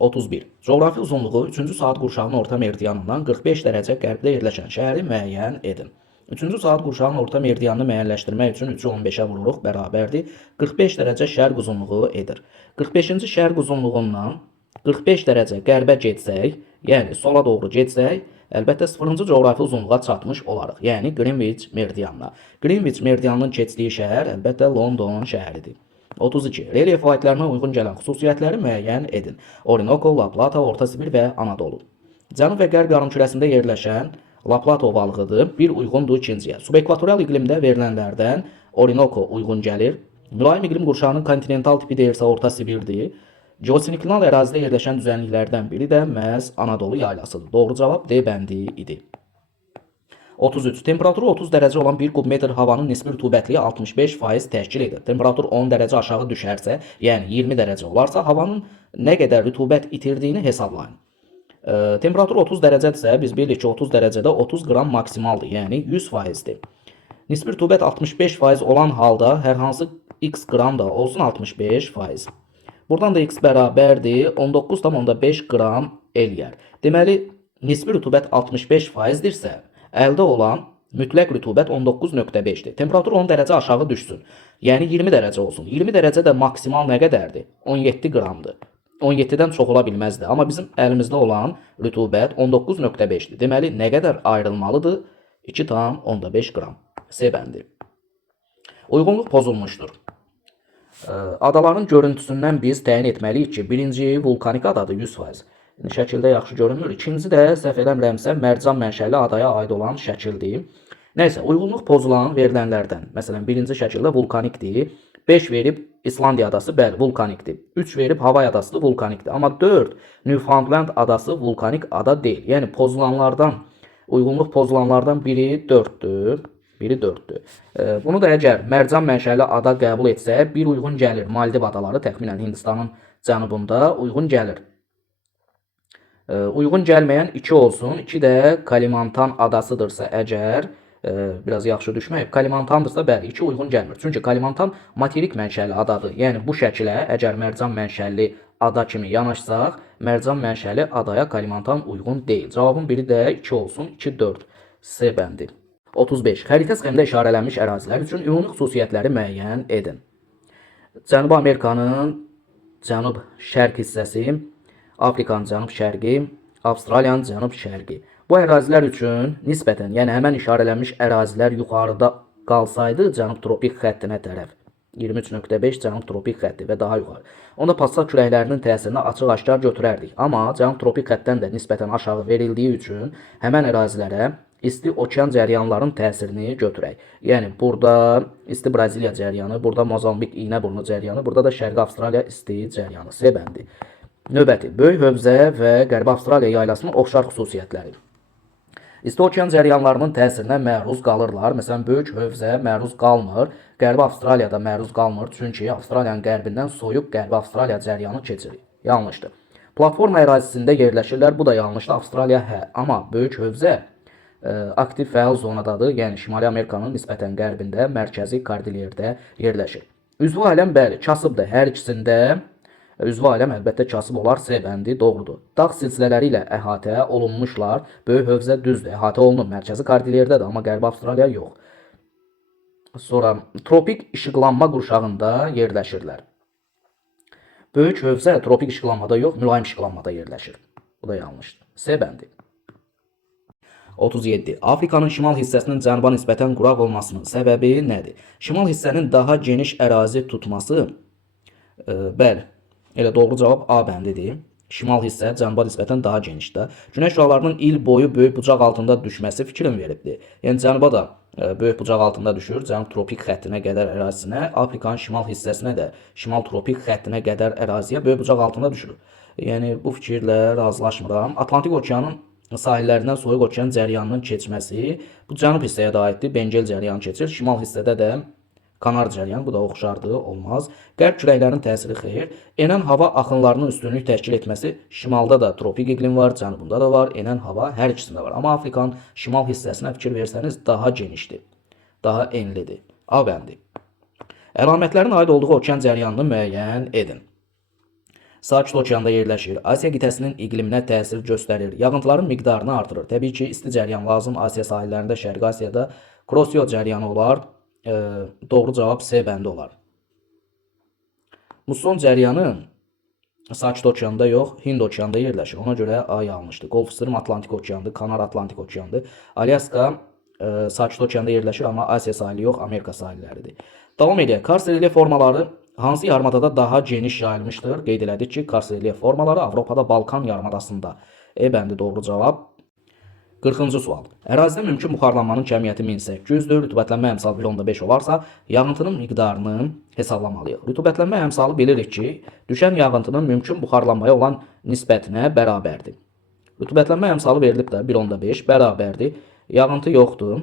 31. Coğrafi uzunluğu 3-cü saat qurşağının orta meridianından 45 dərəcə qərbdə yerləşən şəhəri müəyyən edin. 3-cü saat qurşağının orta meridianını müəyyənləşdirmək üçün 3-ü 15-ə vururuq, bərabərdir. 45 dərəcə şərq uzunluğu edir. 45-ci şərq uzunluğundan 45 dərəcə qərbə getsək, yəni sola doğru getsək, əlbəttə 0-cı coğrafi uzunluğa çatmış olarıq. Yəni Greenwich meridianına. Greenwich meridianının keçdiyi şəhər əlbəttə London şəhəridir. 32. Relyef aidlərinə uyğun gələn xüsusiyyətləri müəyyən edin. Orinoco, La Plata, Orta Sibir və Anadolu. Cənub və qərb yarımkürəsində yerləşən La Plata ovalıqıdır. Bir uyğundur ikinciyə. Subekvatoral iqlimdə verilənlərdən Orinoco uyğun gəlir. Mülayim iqlim qurşağının kontinental tipi deyirsə Orta Sibirdir. Geosinklinal ərazidə yerləşən düzənliklərdən biri də məhz Anadolu yaylasıdır. Doğru cavab D bəndi idi. 33. Temperaturu 30 dərəcə olan bir kub metr havanın nisbi rütubətliyi 65% təşkil edir. Temperatur 10 dərəcə aşağı düşərsə, yəni 20 dərəcə olarsa, havanın nə qədər rütubət itirdiyini hesablayın. Temperatur 30 dərəcədirsə, biz bilirik ki, 30 dərəcədə 30 qram maksimaldır, yəni 100%dir. Nisbi rütubət 65% olan halda hər hansı x qram da olsun 65%. Buradan da x bərabərdir 19,5 qram eləyər. Deməli, nisbi rütubət 65%dirsə, əldə olan mütləq rütubət 19,5-dir. Temperatur 10 dərəcə aşağı düşsün. Yəni 20 dərəcə olsun. 20 dərəcə də maksimal nə qədərdir? 17 qramdır. 17-dən çox ola bilməzdi. Amma bizim əlimizdə olan rütubət 19,5-dir. Deməli, nə qədər ayrılmalıdır? 2,5 qram. C bəndi. Uyğunluq pozulmuşdur. Adaların görüntüsündən biz təyin etməliyik ki, birinci vulkanik adadır 100%. Şəkildə yaxşı görünür. İkinci də səhv eləmirəmsə mərcan mənşəli adaya aid olan şəkildir. Nəysə, uyğunluq pozulan verilənlərdən, məsələn, birinci şəkildə vulkanikdir. 5 verib İslandiya adası, bəli, vulkanikdir. 3 verib Havay adası vulkanikdir. Amma 4 Newfoundland adası vulkanik ada deyil. Yəni pozulanlardan, uyğunluq pozulanlardan biri 4-dür. Biri 4-dür. Bunu da əgər mərcan mənşəli ada qəbul etsək, bir uyğun gəlir. Maldiv adaları təxminən Hindistanın cənubunda uyğun gəlir. Uyğun gəlməyən 2 olsun. 2 də Kalimantan adasıdırsa əgər, biraz yaxşı düşməyib, Kalimantandırsa bəli, 2 uyğun gəlmir. Çünki Kalimantan materik mənşəli adadır. Yəni bu şəkilə əgər mərcan mənşəli ada kimi yanaşsaq, mərcan mənşəli adaya Kalimantan uyğun deyil. Cavabın biri də 2 olsun. 2, 4. C bəndi. 35. Xəritə sxemdə işarələnmiş ərazilər üçün ümumi xüsusiyyətləri müəyyən edin. Cənubi Amerikanın cənub-şərq hissəsi, Afrikanın cənub-şərqi, Avstraliyanın cənub-şərqi. Bu ərazilər üçün nisbətən, yəni həmən işarələnmiş ərazilər yuxarıda qalsaydı cənub tropik xəttinə tərəf, 23,5 cənub tropik xətti və daha yuxarı, onda passat küləklərinin təsirini açıq-aşkar götürərdik. Amma cənub tropik xəttdən də nisbətən aşağı verildiyi üçün həmən ərazilərə isti okean cəryanların təsirini götürək. Yəni burada isti Braziliya cəryanı, burada Mozambik iynəburnu cəryanı, burada da Şərqi Avstraliya isti cəryanı. C bəndi. Növbəti, Böyük Hövzə və Qərbi Avstraliya yaylasının oxşar xüsusiyyətləri. İsti okean cəryanlarının təsirinə məruz qalırlar. Məsələn, Böyük Hövzə məruz qalmır, Qərbi Avstraliyada məruz qalmır. Çünki Avstraliyanın qərbindən soyuq Qərbi Avstraliya cəryanı keçirir. Yanlışdır. Platforma ərazisində yerləşirlər. Bu da yanlışdır. Avstraliya hə. Amma Böyük Hövzə aktiv fəal zonadadır. Yəni Şimali Amerikanın nisbətən qərbində, mərkəzi Kordilyerdə yerləşir. Üzvü aləm bəli, kasıbdır. Hər ikisində üzvü aləm əlbəttə kasıb olar. C bəndi doğrudur. Dağ silsilələri ilə əhatə olunmuşlar. Böyük Hövzə düzdür. Əhatə olunur. Mərkəzi Kordilyerdədir, amma Qərbi Avstraliya yox. Sonra tropik işıqlanma qurşağında yerləşirlər. Böyük Hövzə tropik işıqlanmada yox, mülayim işıqlanmada yerləşir. Bu da yanlışdır. C bəndi. 37. Afrikanın şimal hissəsinin cənuba nisbətən quraq olmasının səbəbi nədir? Şimal hissənin daha geniş ərazi tutması, bəli, elə doğru cavab A bəndidir. Şimal hissə cənuba nisbətən daha genişdir. Günəş şüalarının il boyu böyük bucaq altında düşməsi fikrin veribdir. Yəni cənuba da böyük bucaq altında düşür. Cənub tropik xəttinə qədər ərazisinə, Afrikanın şimal hissəsinə də şimal tropik xəttinə qədər əraziyə böyük bucaq altında düşür. Yəni bu fikirlə razılaşmıram. Atlantik okeanın sahillərindən soyuq okean cəryanının keçməsi bu cənub hissəyə də aiddir. Bengel cəryanı keçir. Şimal hissədə də Kanar cəryanı, bu da oxşardır, olmaz. Qərb küləklərinin təsiri xeyr. Enən hava axınlarının üstünlük təşkil etməsi şimalda da tropik iqlim var, cənubunda da var. Enən hava hər ikisində var. Amma Afrikanın şimal hissəsinə fikir versəniz daha genişdir, daha enlidir. A bəndi. Əlamətlərin aid olduğu okean cəryanını müəyyən edin. Sakit Okeanda yerləşir. Asiya qitəsinin iqliminə təsir göstərir. Yağıntıların miqdarını artırır. Təbii ki, isti cəryan lazım Asiya sahillərində, Şərqi Asiyada Krosyo cəryanı olar. Doğru cavab C bəndi olar. Muson cəryanı Sakit Okeanda yox, Hind Okeanda yerləşir. Ona görə A yanlışdır. Qolf Stream Atlantik Okeandır, Kanar Atlantik Okeandır. Alyaska Sakit Okeanda yerləşir, amma Asiya sahili yox, Amerika sahilləridir. Davam edək. Kars relyef formaları hansı yarımadada daha geniş yayılmışdır? Qeyd elədik ki, Kars relyef formaları Avropada Balkan yarımadasında. E bəndi doğru cavab. 40-cı sual. Ərazidə mümkün buxarlanmanın kəmiyyəti 1800-dür. Rütubətlənmə əmsalı 1.5 olarsa, yağıntının miqdarını hesablamalıyıq. Rütubətlənmə əmsalı bilirik ki, düşən yağıntının mümkün buxarlanmaya olan nisbətinə bərabərdir. Rütubətlənmə əmsalı verilib də 1.5 bərabərdir. Yağıntı yoxdur.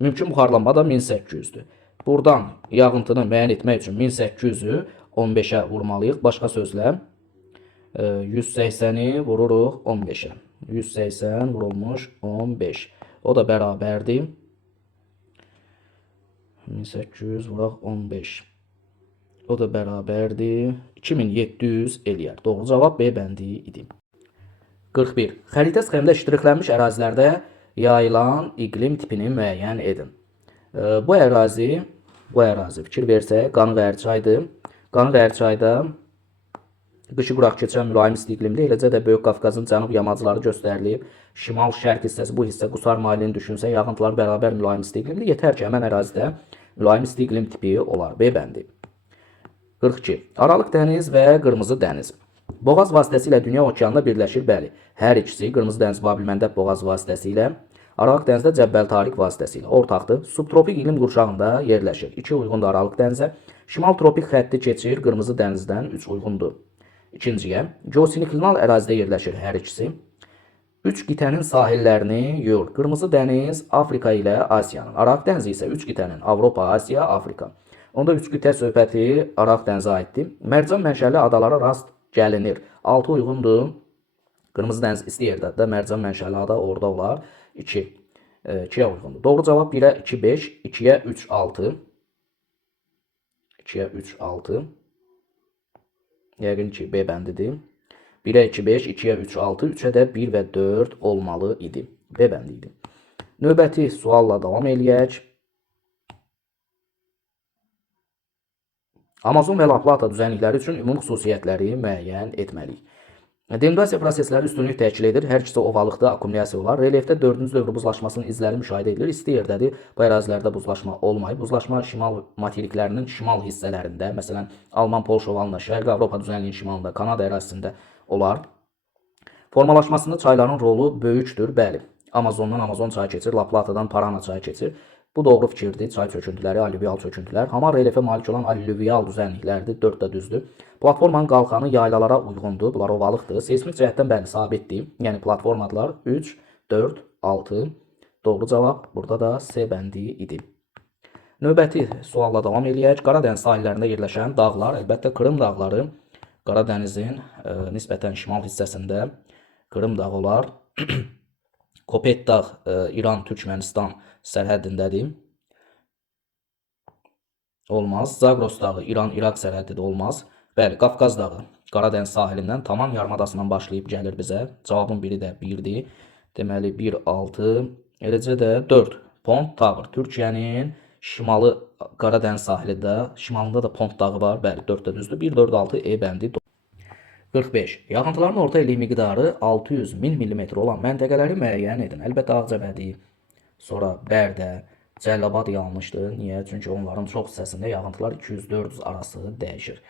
Mümkün buxarlanma da 1800-dür. Buradan yağıntını müəyyən etmək üçün 1800-ü 15-ə vurmalıyıq. Başqa sözlə 180-i vururuq 15-ə. 180 vurulmuş 15. O da bərabərdir. 1800 vuraq 15. O da bərabərdir. 2700 eləyər. Doğru cavab B bəndi idi. 41. Xəritə sxemdə iştirilənmiş ərazilərdə yayılan iqlim tipini müəyyən edin. Bu ərazi fikir versək, Qanı-Qəhrçaydır. Qanı-Qəhrçayda qışı quraq keçən mülayim isti iqlimli, eləcə də Böyük Qafqazın cənub yamacları göstərilib. Şimal-şərq hissəsi, bu hissə Qusar mailini düşünsə, yağıntılar bərabər mülayim isti iqlimli. Yetər ki, həmən ərazidə mülayim isti iqlim tipi olar. B bəndi. 42. Aralıq dəniz və Qırmızı dəniz. Boğaz vasitəsilə Dünya okeanına birləşir. Bəli, hər ikisi Qırmızı dəniz Babil-Məndəb boğaz vasitəsilə, Aralıq dənizdə Cəbbəl-Tariq vasitəsilə ortaqdır. Subtropik iqlim qurşağında yerləşir. 2 uyğundur Aralıq dənizə. Şimal tropik xətti keçir Qırmızı dənizdən 3 uyğundur. İkinciyə, geosinklinal ərazidə yerləşir hər ikisi. 3 qitənin sahillərini yuyur. Qırmızı dəniz Afrika ilə Asiyanın. Aralıq dənizi isə 3 qitənin Avropa, Asiya, Afrika. Onda 3 qitə söhbəti Aralıq dənizə aiddir. Mərcan mənşəli adalara rast gəlinir. 6 uyğundur. Qırmızı dəniz isti yerdədir. Mərcan mənşəli ada orada olar. 2-yə uyğundur. Doğru cavab 1-ə 2, 5, 2-yə 3, 6. 2-yə 3, 6. Yəqin ki, B bəndidir. 1-ə 2, 5, 2-yə 3, 6, 3-ə də 1 və 4 olmalı idi. B bəndi idi. Növbəti sualla davam eləyək. Amazon və La Plata düzənlikləri üçün ümumi xüsusiyyətləri müəyyən etməliyik. Denudasiya prosesləri üstünlük təşkil edir. Hər ikisi ovalıqda akkumlyasiya olar. Relyefdə 4-cü dövr buzlaşmasının izləri müşahidə edilir. İsti yerdədir. Bu ərazilərdə buzlaşma olmayıb. Buzlaşma şimal materiklərinin şimal hissələrində, məsələn, Alman Polşa ovalında, Şərqi Avropa düzənliyinin şimalında, Kanada ərazisində olar. Formalaşmasında çayların rolu böyükdür. Bəli, Amazondan Amazon çayı keçir, La Platadan Parana çayı keçir. Bu doğru fikirdir. Çay çöküntüləri, allüvial çöküntülər. Hamar relyefə malik olan allüvial düzənliklərdir. 4 də düzdür. Platformanın qalxanı yaylalara uyğundur. Bunlar ovalıqdır. Seismik cəhətdən bəli sabitdir. Yəni platformadılar. 3, 4, 6. Doğru cavab burada da C bəndi idi. Növbəti sualla davam eləyək. Qaradəniz sahillərində yerləşən dağlar, əlbəttə Krım dağları Qaradənizin nisbətən şimal hissəsində Krım dağı olar. Kopet dağ İran-Türkmənistan sərhəddindədir. Olmaz. Zagros dağı İran-İraq sərhəddidə olmaz. Bəli, Qafqaz dağı Qaradəniz sahilindən Taman yarımadasından başlayıb gəlir bizə. Cavabın biri də 1-dir. Deməli 1, 6, eləcə də 4. Pont Tağır. Türkiyənin şimalı Qaradəniz sahilində, şimalında da Pont dağı var. Bəli, 4 də düzdür. 1, 4, 6 E bəndi. 45. Yağıntıların orta illik miqdarı 600.000 mm olan məntəqələri müəyyən edin. Əlbəttə Ağcabədi, sonra Bərdə, Cəlilabad yanlışdır. Niyə? Çünki onların çox hissəsində yağıntılar 200-400 arası dəyişir.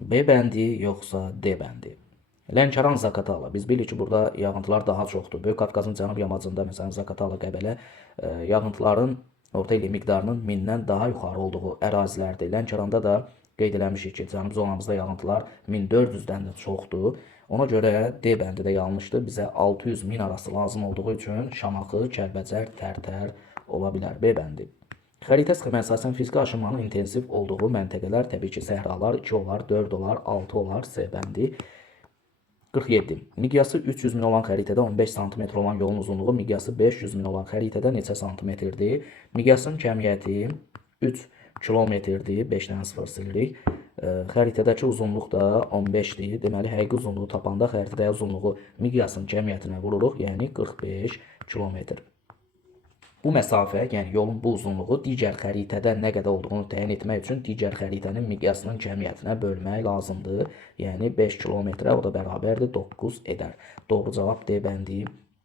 B bəndi yoxsa D bəndi? Lənkəran, Zaqatala. Biz bilirik ki, burada yağıntılar daha çoxdur. Böyük Qafqazın cənub yamacında, məsələn, Zaqatala, Qəbələ yağıntıların orta illik miqdarının 1000-dən daha yuxarı olduğu ərazilərdir. Lənkəranda da qeyd eləmişik ki, cənub zonamızda yağıntılar 1400-dən də çoxdur. Ona görə D bəndi də yanlışdır. Bizə 600.000 arası lazım olduğu üçün Şamaxı, Kəlbəcər, Tərtər ola bilər. B bəndi. Xəritə sxemə əsasən fiziki aşınmanın intensiv olduğu məntəqələr təbii ki, səhralar 2 olar, 4 olar, 6 olar. C bəndi. 47. Miqyası 300.000 olan xəritədə 15 sm olan yolun uzunluğu miqyası 500.000 olan xəritədə neçə santimetrdir? Miqyasın kəmiyyəti 3 kilometrdir. 5-dən 0 silirik. Xəritədəki uzunluq da 15-dir. Deməli, həqiqi uzunluğu tapanda xəritədəki uzunluğu miqyasın cəmiyyətinə vururuq, yəni 45 kilometr. Bu məsafə, yəni yolun bu uzunluğu digər xəritədə nə qədər olduğunu təyin etmək üçün digər xəritənin miqyasının cəmiyyətinə bölmək lazımdır. Yəni 5 kilometrə, o da bərabərdir 9 edər. Doğru cavab D bəndi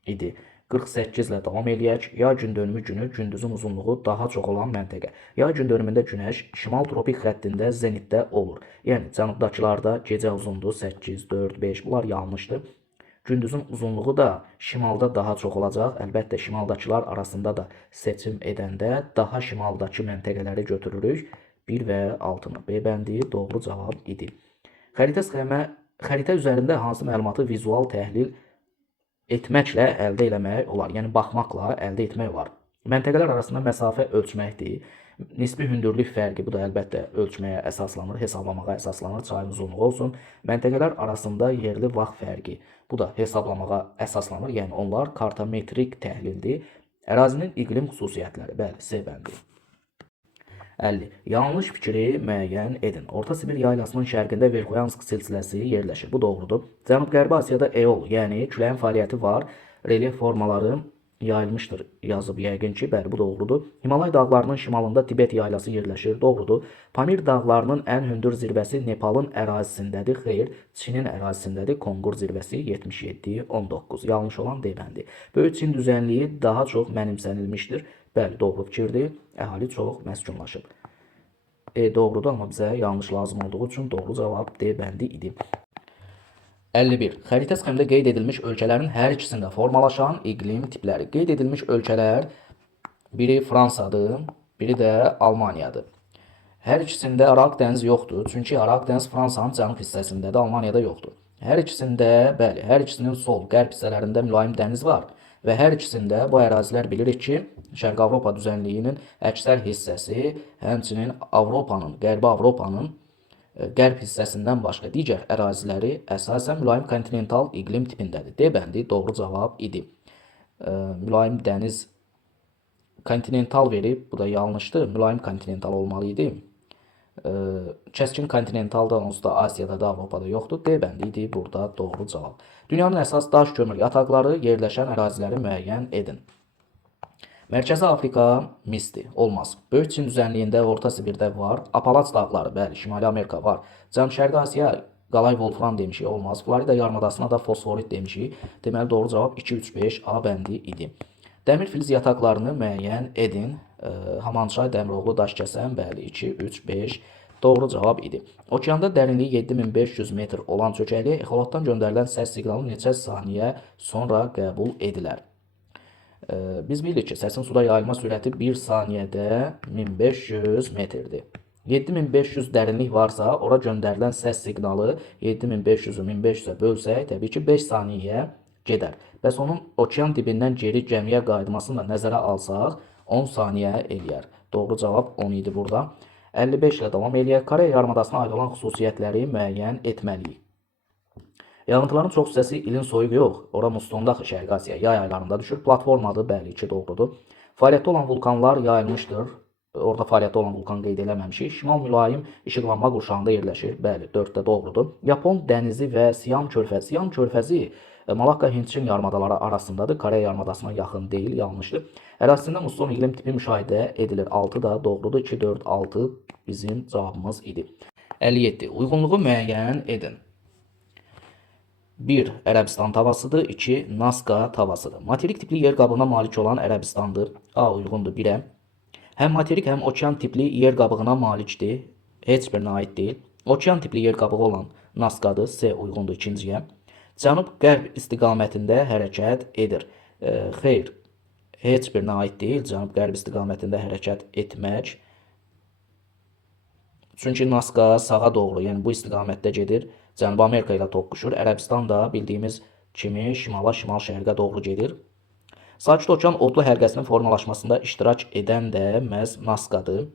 idi. 48 ilə davam eləyək. Yay gündönümü günü gündüzün uzunluğu daha çox olan məntəqə. Yay gündönümündə günəş şimal tropik xəttində zenitdə olur. Yəni cənubdakılarda gecə uzunluğu 8, 4, 5 bunlar yanlışdır. Gündüzün uzunluğu da şimalda daha çox olacaq. Əlbəttə şimaldakılar arasında da seçim edəndə daha şimaldakı məntəqələri götürürük. 1 və 6-nı. B bəndi doğru cavab idi. Xəritə üzərində hansı məlumatı vizual təhlil etməklə əldə etmək olar. Yəni baxmaqla əldə etmək olar. Məntəqələr arasında məsafə ölçməkdir. Nisbi hündürlük fərqi, bu da əlbəttə ölçməyə əsaslanır, hesablamağa əsaslanır, çayın uzunluğu olsun. Məntəqələr arasında yerli vaxt fərqi, bu da hesablamağa əsaslanır. Yəni onlar kartometrik təhlildir. Ərazinin iqlim xüsusiyyətləri, bəli, C bəndi. 50. Yanlış fikri müəyyən edin. Orta Sibir yaylasının şərqində Verxoyansk silsiləsi yerləşir. Bu doğrudur. Cənub-Qərbi Asiyada eol, yəni küləyin fəaliyyəti var. Relyef formaları yayılmışdır yazıb yəqin ki, bəli bu doğrudur. Himalay dağlarının şimalında Tibet yaylası yerləşir. Doğrudur. Pamir dağlarının ən hündür zirvəsi Nepalın ərazisindədir. Xeyr, Çinin ərazisindədir. Konqur zirvəsi 77-19. Yanlış olan D bəndi. Böyük Çin düzənliyi daha çox mənimsənilmişdir. Bəli, doğru fikirdir. Əhali çox məskunlaşıb. Doğrudur, amma bizə yanlış lazım olduğu üçün doğru cavab D bəndi idi. 51. Xəritə sxemdə qeyd edilmiş ölkələrin hər ikisində formalaşan iqlim tipləri. Qeyd edilmiş ölkələr biri Fransadır, biri də Almaniyadır. Hər ikisində Aral dənizi yoxdur, çünki Aral dəniz Fransanın cənub hissəsindədir, Almaniyada yoxdur. Hər ikisində, bəli, hər ikisinin sol, qərb hissələrində mülayim dəniz var və hər ikisində bu ərazilər bilirik ki, Şərqi Avropa düzənliyinin əksər hissəsi, həmçinin Avropanın, Qərbi Avropanın qərb hissəsindən başqa digər əraziləri əsasən mülayim kontinental iqlim tipindədir. D bəndi doğru cavab idi. Mülayim dəniz kontinental verib, bu da yanlışdır. Mülayim kontinental olmalı idi. Kəskin kontinental da onsuz da Asiyada da Avropada yoxdur. D bəndi idi burada doğru cavab. Dünyanın əsas daş kömür yataqları yerləşən əraziləri müəyyən edin. Mərkəzi Afrika misli olmaz. Böyük Çin düzənliyində Orta Sibirdə var. Apalaç dağları, bəli, Şimali Amerika var. Cənub-Şərqi Asiya qalay volfram demişik, olmaz. Florida yarımadasına da fosforit demişik. Deməli doğru cavab 2, 3, 5 A bəndi idi. Dəmir filiz yataqlarını müəyyən edin. Hamançay, Dəmiroğlu, Daşkəsən, bəli, 2, 3, 5 doğru cavab idi. Okeanda dərinliyi 7500 metr olan çökəkliyə exolotdan göndərilən səs siqnalı neçə saniyə sonra qəbul edilər? Biz bilirik ki, səsin suda yayılma sürəti 1 saniyədə 1500 metrdir. 7500 dərinlik varsa, ora göndərilən səs siqnalı 7500-ü 1500-ə bölsək, təbii ki, 5 saniyəyə gedər. Bəs onun okean dibindən geri gəmiyə qayıtmasını da nəzərə alsaq, 10 saniyə eləyər. Doğru cavab 10 idi burada. 55 ilə davam eləyək. Koreya yarımadasına aid olan xüsusiyyətləri müəyyən etməliyik. Yağıntıların çox hissəsi ilin soyuq yox, ora mustondadır Şərqi Asiya, yay aylarında düşür. Platformadır, bəli, 2 doğrudur. Fəaliyyətdə olan vulkanlar yayılmışdır. Orada fəaliyyətdə olan vulkan qeyd eləməmişik. Şimal mülayim işıqlanma qurşağında yerləşir. Bəli, 4-də doğrudur. Yapon dənizi və Siam körfəzi. Siam körfəzi Malakka Hindçin yarımadaları arasındadır. Koreya yarımadasına yaxın deyil, yanlışdır. Ərazisində musson iqlim tipi müşahidə edilir. 6 da doğrudur. 2, 4, 6 bizim cavabımız idi. 57. Uyğunluğu müəyyən edin. 1. Ərəbistan tavasıdır. 2. Nazca tavasıdır. Materik tipli yer qabığına malik olan Ərəbistandır. A uyğundur 1-ə. Həm materik, həm okean tipli yer qabığına malikdir. Heç birinə aid deyil. Okean tipli yer qabığı olan Nazcadır. C uyğundur 2-ciyə. Cənub-qərb istiqamətində hərəkət edir. Xeyr, heç birinə aid deyil. Cənub-qərb istiqamətində hərəkət etmək. Çünki Nazca sağa doğru, yəni bu istiqamətdə gedir. Cənubi Amerika ilə toqquşur. Ərəbistan da bildiyimiz kimi şimala, şimal-şərqə doğru gedir. Sakit Okean odlu həlqəsinin formalaşmasında iştirak edən də məhz Nazcadır.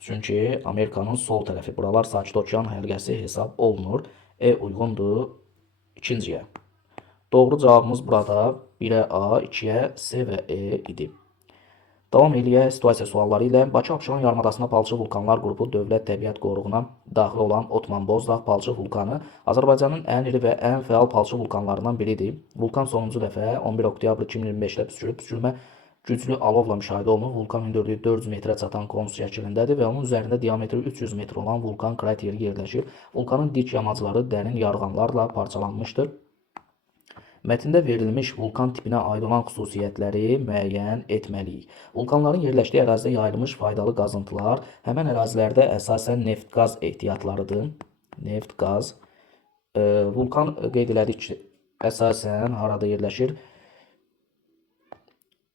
Çünki Amerikanın sol tərəfi, buralar Sakit Okean həlqəsi hesab olunur. Uyğundur 2-ciyə. Doğru cavabımız burada 1-ə A, 2-yə C və E idi. Davam eləyək situasiya sualları ilə. Bakı-Abşeron yarımadasında Palçıq vulkanlar qrupu Dövlət Təbiət Qoruğuna daxil olan Otman Bozdağ Palçıq vulkanı Azərbaycanın ən iri və ən fəal palçıq vulkanlarından biridir. Vulkan sonuncu dəfə 11 oktyabr 2025-də püskürüb. Püskürmə güclü alovla müşahidə olunur. Vulkan hündürlüyü 400 metrə çatan konus şəklindədir və onun üzərində diametri 300 metr olan vulkan krateri yerləşir. Vulkanın dik yamacları dərin yarğanlarla parçalanmışdır. Mətndə verilmiş vulkan tipinə aid olan xüsusiyyətləri müəyyən etməliyik. Vulkanların yerləşdiyi ərazidə yayılmış faydalı qazıntılar həmən ərazilərdə əsasən neft-qaz ehtiyatlarıdır. Neft-qaz. Vulkan qeyd elədik ki, əsasən harada yerləşir?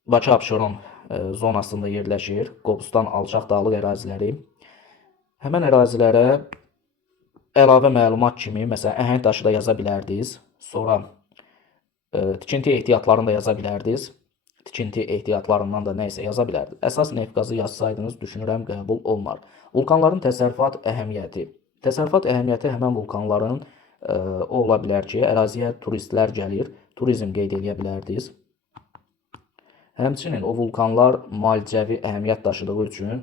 Bakı-Abşeron zonasında yerləşir. Qobustan alçaq dağlıq əraziləri. Həmən ərazilərə əlavə məlumat kimi, məsələn, əhəng daşı da yaza bilərdiniz. Sonra tikinti ehtiyatlarını da yaza bilərdiniz. Tikinti ehtiyatlarından da nə isə yaza bilərdiniz. Əsas neft qazı yazsaydınız, düşünürəm qəbul olmar. Vulkanların təsərrüfat əhəmiyyəti. Təsərrüfat əhəmiyyəti həmən vulkanların o ola bilər ki, əraziyə turistlər gəlir, turizm qeyd edə bilərdiniz. Həmçinin o vulkanlar müalicəvi əhəmiyyət daşıdığı üçün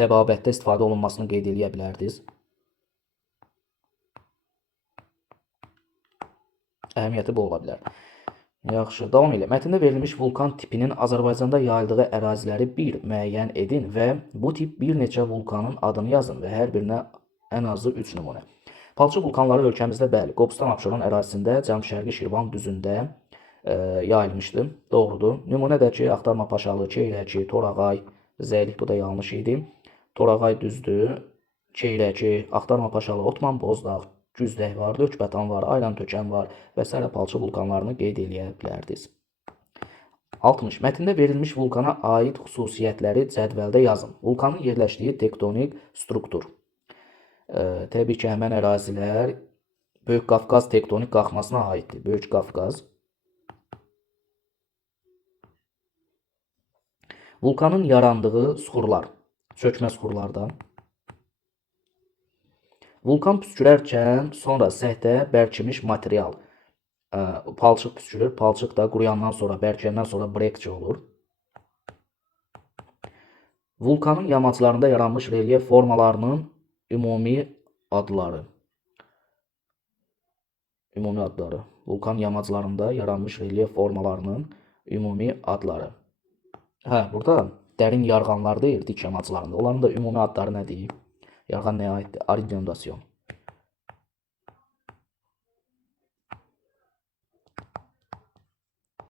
təbabətdə istifadə olunmasını qeyd edə bilərdiniz. Əhəmiyyəti bu ola bilər. Yaxşı, davam elə. Mətndə verilmiş vulkan tipinin Azərbaycanda yayıldığı əraziləri bir müəyyən edin və bu tip bir neçə vulkanın adını yazın və hər birinə ən azı 3 nümunə. Palçıq vulkanları ölkəmizdə bəli, Qobustan-Abşeron ərazisində Cənub-Şərqi Şirvan düzündə yayılmışdı. Doğrudur. Nümunə də ki, Axtarma Paşalı, Keyrəki, Torağay, Zəylik bu da yanlış idi. Torağay düzdür, Keyrəki, Axtarma Paşalı, Otman Bozdağ, Güzdək var, Lökbətan var, Aylan Tökən var və s. palçıq vulkanlarını qeyd edə bilərdiniz. 60. Mətndə verilmiş vulkana aid xüsusiyyətləri cədvəldə yazın. Vulkanın yerləşdiyi tektonik struktur. Təbii ki, həmən ərazilər Böyük Qafqaz tektonik qalxmasına aiddir. Böyük Qafqaz. Vulkanın yarandığı suxurlar, çökmə suxurlardan. Vulkan püskürərkən sonra səthə bərkimiş material. Palçıq püskürür. Palçıq da quruyandan sonra, bərkiyəndən sonra brekçi olur. Vulkanın yamaclarında yaranmış relyef formalarının ümumi adları. Vulkan yamaclarında yaranmış relyef formalarının ümumi adları. Burada dərin yarğanlar deyil, dik yamaclarında. Onların da ümumi adları nədir? Yarğan nəyə aiddir? Aridinasyon.